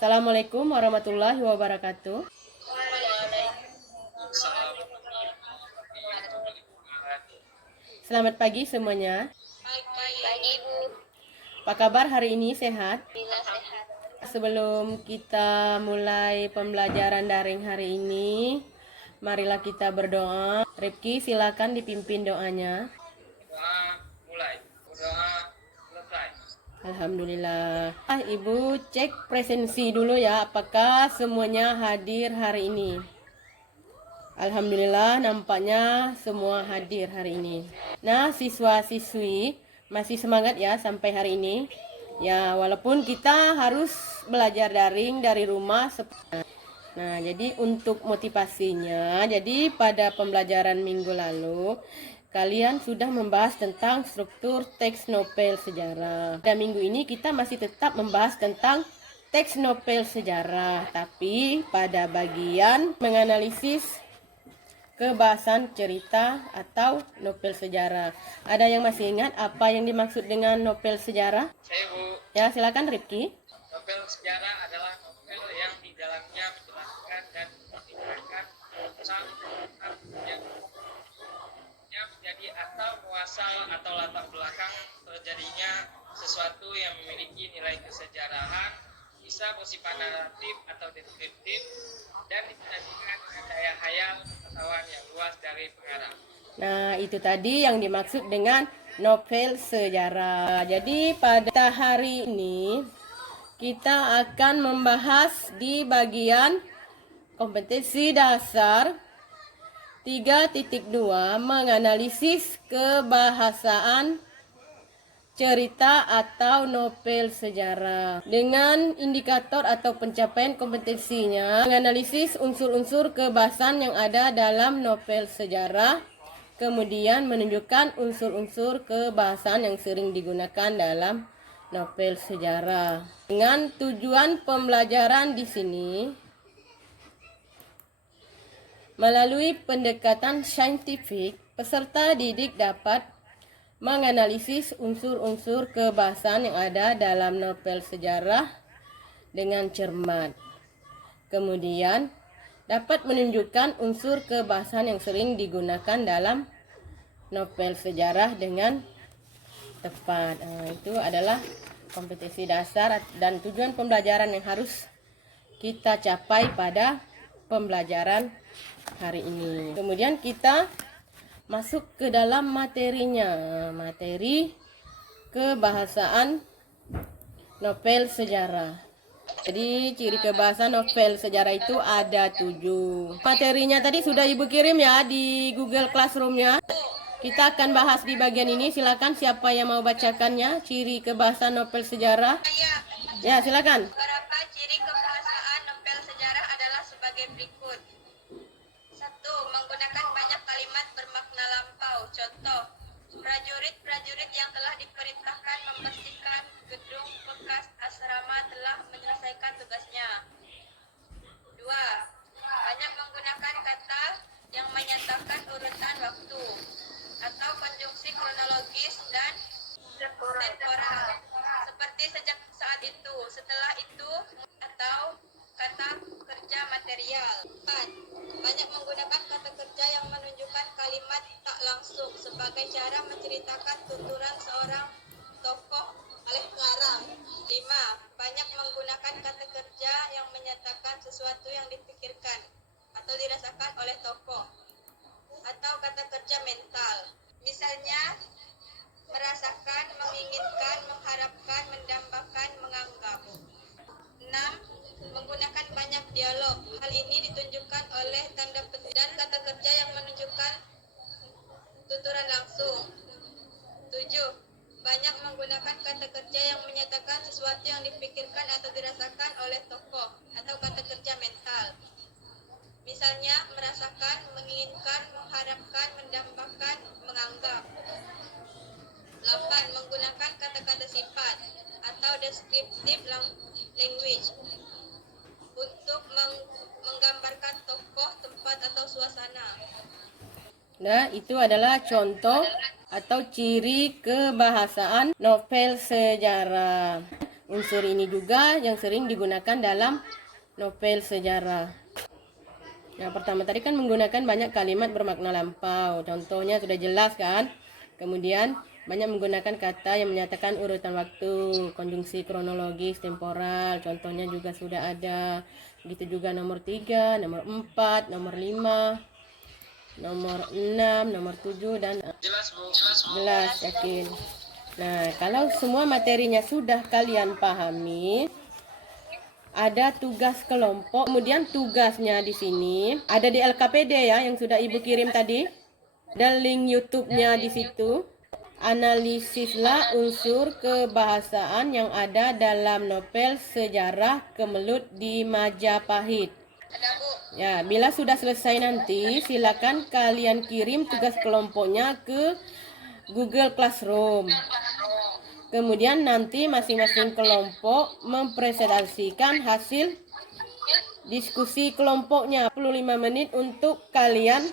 Assalamualaikum warahmatullahi wabarakatuh. Selamat pagi semuanya. Pagi Bu, Apa kabar hari ini, sehat? bila sehat. Sebelum kita mulai pembelajaran daring hari ini, marilah kita berdoa. Rifki, silakan dipimpin doanya. Doa mulai. Doa selesai. Alhamdulillah. Ibu cek presensi dulu ya, apakah semuanya hadir hari ini. Alhamdulillah nampaknya semua hadir hari ini. Nah, siswa-siswi masih semangat ya sampai hari ini. Ya, walaupun kita harus belajar daring dari rumah. Nah, jadi untuk motivasinya, jadi pada pembelajaran minggu lalu, kalian sudah membahas tentang struktur teks novel sejarah. Dan minggu ini kita masih tetap membahas tentang teks novel sejarah, tapi pada bagian menganalisis kebahasan cerita atau novel sejarah. Ada yang masih ingat apa yang dimaksud dengan novel sejarah? Saya Bu, Ya, silakan Rifki. novel sejarah adalah novel yang di dalamnya menjelaskan dan menceritakan tentang yang menjadi asal muasal atau latar belakang terjadinya sesuatu yang memiliki nilai kesejarahan, bisa bersifat naratif atau deskriptif, dan disajikan dengan daya hayal pengetahuan yang luas dari pengarang. Nah, itu tadi yang dimaksud dengan novel sejarah. Jadi pada hari ini kita akan membahas di bagian kompetensi dasar 3.2 menganalisis kebahasaan cerita atau novel sejarah dengan indikator atau pencapaian kompetensinya, menganalisis unsur-unsur kebahasan yang ada dalam novel sejarah, kemudian menunjukkan unsur-unsur kebahasan yang sering digunakan dalam novel sejarah. Dengan tujuan pembelajaran di sini melalui pendekatan saintifik, peserta didik dapat menganalisis unsur-unsur kebahasan yang ada dalam novel sejarah dengan cermat. Kemudian, dapat menunjukkan unsur kebahasan yang sering digunakan dalam novel sejarah dengan tepat. Itu adalah kompetensi dasar dan tujuan pembelajaran yang harus kita capai pada pembelajaran hari ini. Kemudian kita masuk ke dalam materinya. Materi kebahasaan novel sejarah. Jadi ciri kebahasaan novel sejarah itu ada 7. Materinya tadi sudah Ibu kirim ya di Google Classroom-nya. Kita akan bahas di bagian ini. Silakan siapa yang mau bacakannya. Ciri kebahasaan novel sejarah. Ya, silakan. Beberapa ciri kebahasaan novel sejarah adalah sebagai berikut. 1. Menggunakan banyak kalimat bermakna lampau. Contoh, prajurit-prajurit yang telah diperintahkan membersihkan gedung bekas asrama telah menyelesaikan tugasnya. 2. Banyak menggunakan kata yang menyatakan urutan waktu atau konjungsi kronologis dan temporal, seperti sejak saat itu, setelah itu, atau kata kerja material. 4. Banyak menggunakan kata kerja yang menunjukkan kalimat tak langsung sebagai cara menceritakan tuturan seorang tokoh oleh pengarang. 5. Banyak menggunakan kata kerja yang menyatakan sesuatu yang dipikirkan atau dirasakan oleh tokoh, atau kata kerja mental. Misalnya, merasakan, menginginkan, mengharapkan, mendambakan, menganggap. 6. Menggunakan banyak dialog. Hal ini ditunjukkan oleh tanda petik dan kata kerja yang menunjukkan tuturan langsung. 7. Banyak menggunakan kata kerja yang menyatakan sesuatu yang dipikirkan atau dirasakan oleh tokoh atau kata kerja mental. Misalnya, merasakan, menginginkan, mengharapkan, mendambakan, menganggap. 8. Menggunakan kata-kata sifat atau descriptive language untuk menggambarkan tokoh, tempat, atau suasana. Nah, itu adalah contoh atau ciri kebahasaan novel sejarah. unsur ini juga yang sering digunakan dalam novel sejarah. Nah, pertama tadi kan menggunakan banyak kalimat bermakna lampau. Contohnya sudah jelas kan? Kemudian banyak menggunakan kata yang menyatakan urutan waktu, konjungsi kronologis, temporal. Contohnya juga sudah ada. Begitu juga nomor 3, nomor 4, nomor 5, nomor 6, nomor 7, dan Jelas, Bu. jelas, yakin. Nah, kalau semua materinya sudah kalian pahami, ada tugas kelompok. Kemudian tugasnya di sini ada di LKPD ya, yang sudah Ibu kirim tadi. Dan link YouTube-nya di situ. Analisislah unsur kebahasaan yang ada dalam novel sejarah Kemelut di Majapahit. Ada, Bu. Ya, bila sudah selesai nanti, silakan kalian kirim tugas kelompoknya ke Google Classroom. Kemudian nanti masing-masing kelompok mempresentasikan hasil diskusi kelompoknya. 45 menit untuk kalian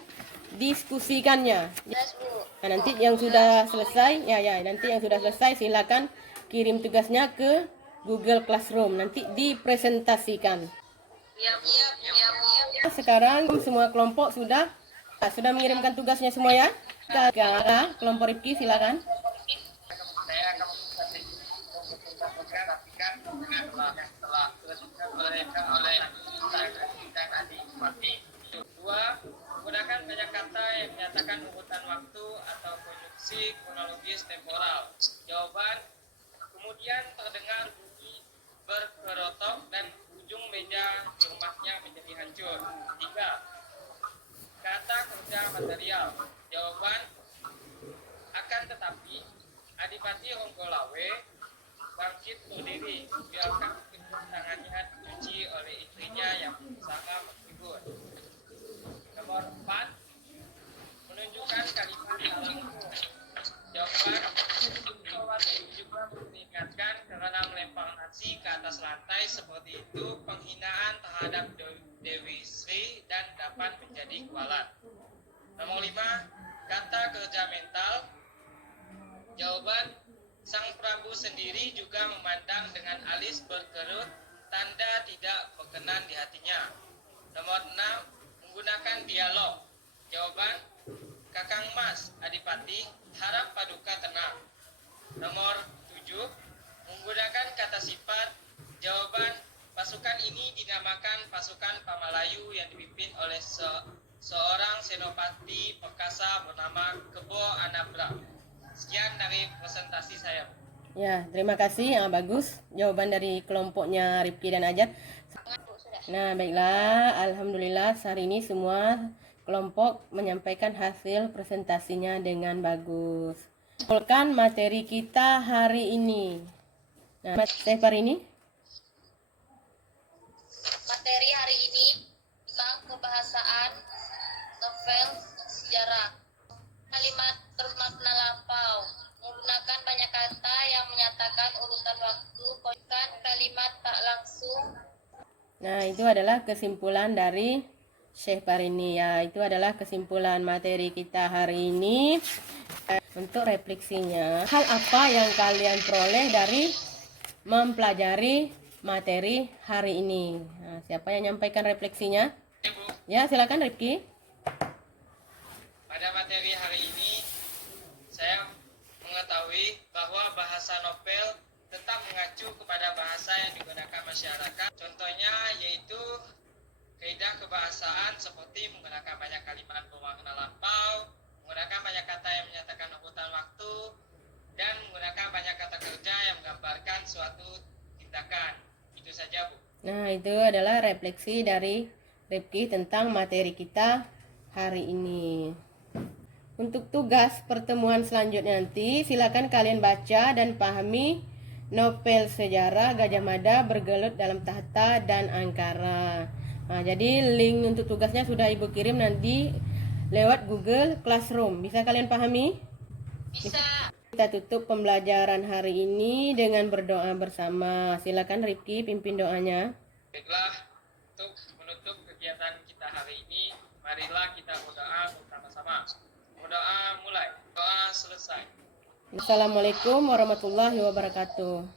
diskusikannya. Jelas, Bu. Nah, nanti yang sudah selesai, nanti yang sudah selesai silakan kirim tugasnya ke Google Classroom. Nanti dipresentasikan. Iya, Bu. Iya, Bu. Sekarang semua kelompok sudah mengirimkan tugasnya semua ya. Kelompok Rifki silakan. Saya akan mempresentasikan setelah oleh kita tadi seperti dua, menggunakan banyak kata yang menyatakan urutan waktu atau konjungsi kronologis temporal. Jawaban, kemudian terdengar bunyi berkerotok dan ujung meja di rumahnya menjadi hancur. 3. Kata kerja material. Jawaban, akan tetapi Adipati Ronggolawe bangkit berdiri, biarkan kedua tangannya dicuci oleh istrinya yang berusaha menghibur. Nomor 4. Menunjukkan kalimat langsung. Jawaban, Megawati juga mengingatkan karena melempar nasi ke atas lantai seperti itu penghinaan terhadap Dewi Sri dan dapat menjadi kualat. Nomor 5. Kata kerja mental. Jawaban, Sang Prabu sendiri juga memandang dengan alis berkerut, tanda tidak berkenan di hatinya. Nomor 6. Menggunakan dialog. Jawaban, Kakang Mas, Adipati, harap paduka tenang. Nomor 7. Menggunakan kata sifat. Jawaban, pasukan ini dinamakan pasukan Pamalayu yang dipimpin oleh seorang senopati perkasa bernama Kebo Anabra. Sekian dari presentasi saya. Ya, terima kasih. Bagus jawaban dari kelompoknya Rifki dan Ajat. Nah, baiklah. Alhamdulillah hari ini semua kelompok menyampaikan hasil presentasinya dengan bagus. Kumpulkan materi kita hari ini. Nah, materi hari ini Materi hari ini tentang kebahasaan novel sejarah. Kalimat bermakna lampau. Menggunakan banyak kata yang menyatakan urutan waktu. Bukan kalimat tak langsung. Nah, itu adalah kesimpulan dari Syekh Parini ya. Itu adalah kesimpulan materi kita hari ini. Untuk refleksinya, hal apa yang kalian peroleh dari mempelajari materi hari ini? Nah, siapa yang menyampaikan refleksinya? Ibu, Ya, silakan Rifki. pada materi hari ini saya mengetahui bahwa bahasa novel tetap mengacu kepada bahasa yang digunakan masyarakat. Contohnya yaitu kaidah kebahasaan seperti menggunakan banyak kalimat bermakna lampau, menggunakan banyak kata yang menyatakan urutan waktu, dan menggunakan banyak kata kerja yang menggambarkan suatu tindakan. Itu saja, Bu. Nah, itu adalah refleksi dari Rifki tentang materi kita hari ini. Untuk tugas pertemuan selanjutnya nanti, silakan kalian baca dan pahami novel sejarah Gajah Mada bergelut dalam tahta dan angkara. Nah, jadi link untuk tugasnya sudah Ibu kirim nanti lewat Google Classroom. Bisa kalian pahami? Bisa. Kita tutup pembelajaran hari ini dengan berdoa bersama. Silakan Rifki pimpin doanya. Baiklah, untuk menutup kegiatan kita hari ini, marilah kita berdoa bersama-sama. Berdoa mulai, doa selesai. Assalamualaikum warahmatullahi wabarakatuh.